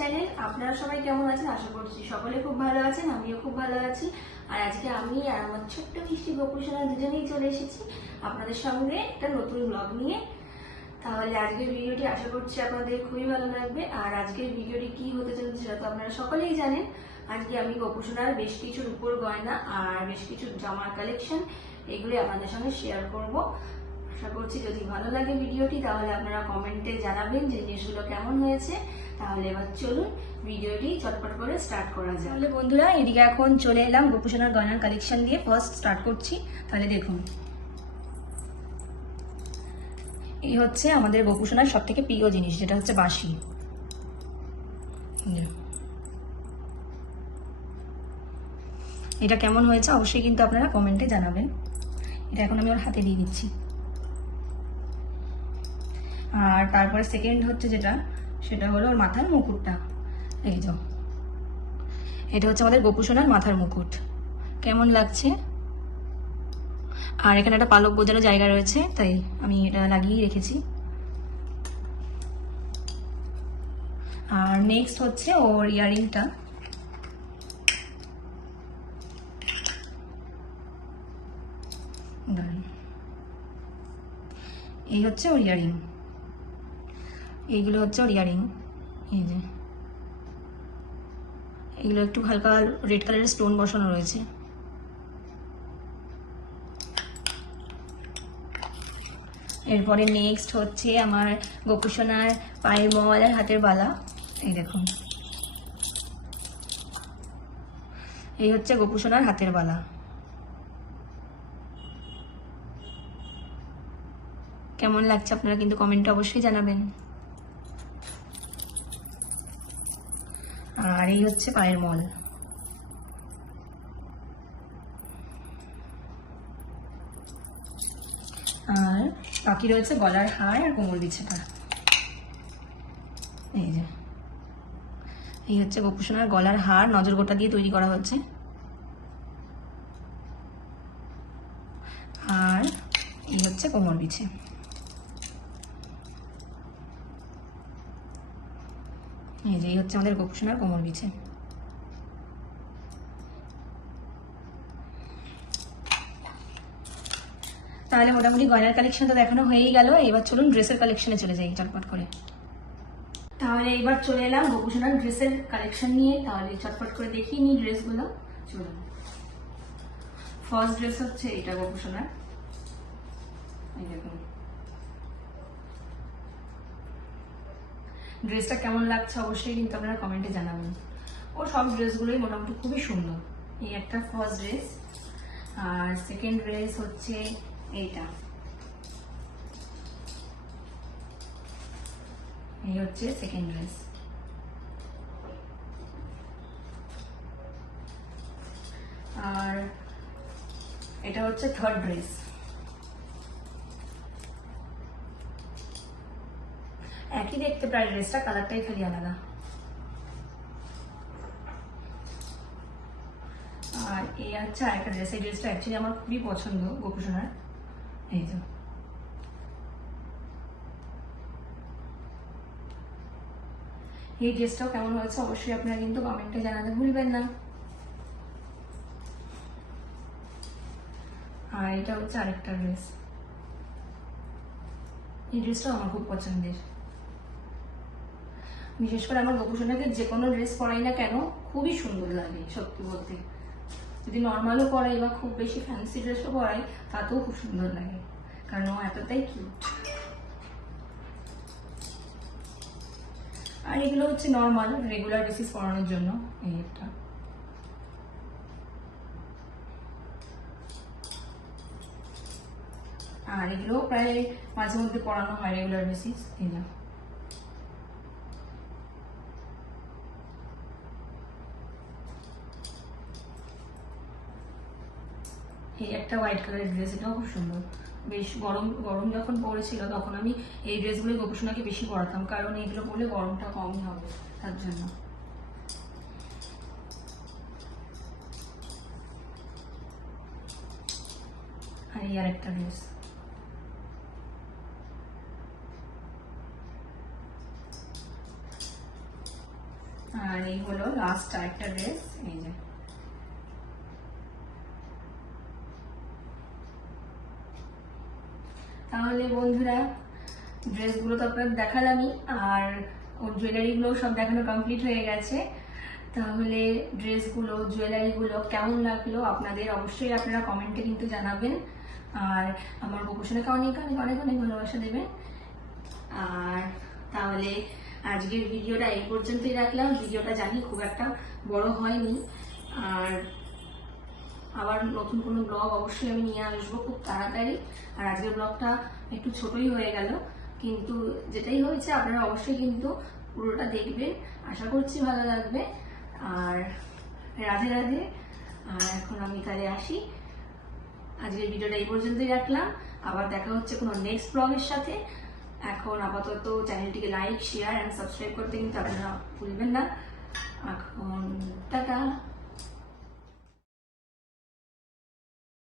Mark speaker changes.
Speaker 1: Channel আপনারা সবাই কেমন আছেন? আশা করছি সকলে খুব ভালো আছেন, আমিও খুব ভালো আছি। আর আজকে আমি আর আমার ছোট্ট মিষ্টি গোপুসোনা দুজনেই চলে এসেছি আপনাদের সঙ্গে একটা নতুন ব্লগ নিয়ে। তাহলে আজকের ভিডিওটি আশা করছি আপনাদের খুবই ভালো লাগবে। আর আজকের ভিডিওটি কি হতে চলেছে সেটা তো আপনারা সকলেই জানেন। আজকে আমি গোপুসোনার বেশ কিছু রূপোর গয়না আর বেশ কিছু জামার কালেকশন এগুলি আপনাদের সঙ্গে শেয়ার করব। আশা করছি যদি ভালো লাগে ভিডিওটি, তাহলে আপনারা কমেন্টে জানাবেন যে জিনিসগুলো কেমন হয়েছে। তাহলে এবার চলুন ভিডিওটি চটপট করে স্টার্ট করা যায় তাহলে বন্ধুরা, এদিকে এখন চলে এলাম গোপুসোনার গয়নার কালেকশন দিয়ে। ফার্স্ট স্টার্ট করছি। তাহলে দেখুন। এই হচ্ছে আমাদের গোপুসোনার সব থেকে প্রিয় জিনিস, যেটা হচ্ছে বাঁশি। এটা কেমন হয়েছে অবশ্যই কিন্তু আপনারা কমেন্টে জানাবেন। এটা এখন আমি ওর হাতে দিয়ে দিচ্ছি। আর তারপরে সেকেন্ড হচ্ছে যেটা, সেটা হলো ওর মাথার মুকুটটা। এই যে। এটা হচ্ছে আমাদের গোপুসোনার মাথার মুকুট। কেমন লাগছে? আর এখানে একটা পালক বোঝানোর জায়গা রয়েছে, তাই আমি এটা লাগিয়ে রেখেছি। আর নেক্সট হচ্ছে ওর ইয়ারিংটা। এই হচ্ছে ওর ইয়ারিং। এইগুলো হচ্ছে ওর ইয়ারিং। এই যে। এগুলো একটু হালকা রেড কালারের স্টোন বসানো রয়েছে। এরপরে নেক্সট হচ্ছে আমার গোপুসোনার পায়ের মল আর হাতের বালা। এই দেখুন। এই হচ্ছে গোপুসোনার হাতের বালা। কেমন লাগছে আপনারা কিন্তু কমেন্টে অবশ্যই জানাবেন। আর এই হচ্ছে পায়ের মল। আর বাকি রয়েছে গলার হার আর কোমর বিছেটা এই যে। এই হচ্ছে গোপুসোনার গলার হার, নজর গোটা দিয়ে তৈরি করা হচ্ছে। আর এই হচ্ছে কোমর বিছে। এই যে, এই হচ্ছে আমাদের গোপুসোনার কোমর বিছে। তাহলে মোটামুটি গয়নার কালেকশন তো দেখানো হয়েই গেল, এবার চলুন ড্রেসের কালেকশনে চলে যাই, চটপট করে। তাহলে এবার চলে এলাম গোপুসোনার ড্রেসের কালেকশন নিয়ে, তাহলে চটপট করে দেখিয়ে নিই ড্রেসগুলো চলুন। ফার্স্ট ড্রেস হচ্ছে এটা গোপুসোনার। এই দেখুন। ড্রেসটা কেমন লাগছে অবশ্যই কিন্তু আপনারা কমেন্টে জানাবেন। ও সব ড্রেসগুলোই মোটামুটি খুবই সুন্দর। এই একটা ফার্স্ট ড্রেস আর সেকেন্ড ড্রেস হচ্ছে এইটা। এই হচ্ছে সেকেন্ড ড্রেস আর এটা হচ্ছে থার্ড ড্রেস একই দেখতে, প্রায় ড্রেসটা, কালারটাই খালি আলাদা। আর এই হচ্ছে আরেকটা ড্রেস এই ড্রেসটা অ্যাকচুয়ালি আমার খুবই পছন্দ, গোপুসোনার। এই তো। এই ড্রেসটাও কেমন হয়েছে অবশ্যই আপনারা কিন্তু কমেন্টে জানাতে ভুলবেন না। আর এটা হচ্ছে আরেকটা ড্রেস এই ড্রেসটাও আমার খুব পছন্দের। বিশেষ করে আমার গোপুসোনাকে যে কোনো ড্রেস পরাই না কেন, খুবই সুন্দর লাগে, সত্যি বলতে। যদি নর্মালও পরাই বা খুব বেশি ফ্যান্সি ড্রেসও পরাই, তাতেও খুব সুন্দর লাগে, কারণ ও এতটাই কিউট আর এগুলো হচ্ছে নর্মাল রেগুলার বেসিস পরানোর জন্য এই একটা। আর এগুলো প্রায় মাঝে মধ্যে পড়ানো হয় রেগুলার বেসিস এই এই একটা হোয়াইট কালারের ড্রেস এটাও খুব সুন্দর। বেশ গরম গরম যখন পড়েছিল, তখন আমি এই ড্রেসগুলো গোপুসোনাকে বেশি পরাতাম কারণ এইগুলো পরলে গরমটা কমই হবে, তার জন্য। আর এই আরেকটা ড্রেস
Speaker 2: আর এই হলো লাস্ট আরেকটা ড্রেস এই যে।
Speaker 1: তাহলে বন্ধুরা ড্রেসগুলো তো আপনার দেখালামই, আর ওর জুয়েলারিগুলো সব দেখানো কমপ্লিট হয়ে গেছে। তাহলে ড্রেসগুলো জুয়েলারিগুলো কেমন লাগল আপনাদের অবশ্যই আপনারা কমেন্টে কিন্তু জানাবেন। আর আমার গোপোষণাকে অনেক অনেক অনেক অনেক ভালোবাসা দেবেন। আর তাহলে আজকের ভিডিওটা এই পর্যন্তই রাখলাম। ভিডিওটা জানি খুব একটা বড় হয়নি। আর আবার নতুন কোনো ব্লগ অবশ্যই আমি নিয়ে আসব খুব তাড়াতাড়ি। আর আজকের ব্লগটা একটু ছোটই হয়ে গেল। কিন্তু যেটাই হয়েছে, আপনারা অবশ্যই কিন্তু পুরোটা দেখবেন। আশা করছি ভালো লাগবে। আর রাধে রাধে। আর এখন আমি তাহলে আসি। আজকের ভিডিওটা এই পর্যন্তই রাখলাম। আবার দেখা হচ্ছে কোনো নেক্সট ব্লগের সাথে। এখন আপাতত চ্যানেলটিকে লাইক শেয়ার অ্যান্ড সাবস্ক্রাইব করতে কিন্তু আপনারা ভুলবেন না। এখন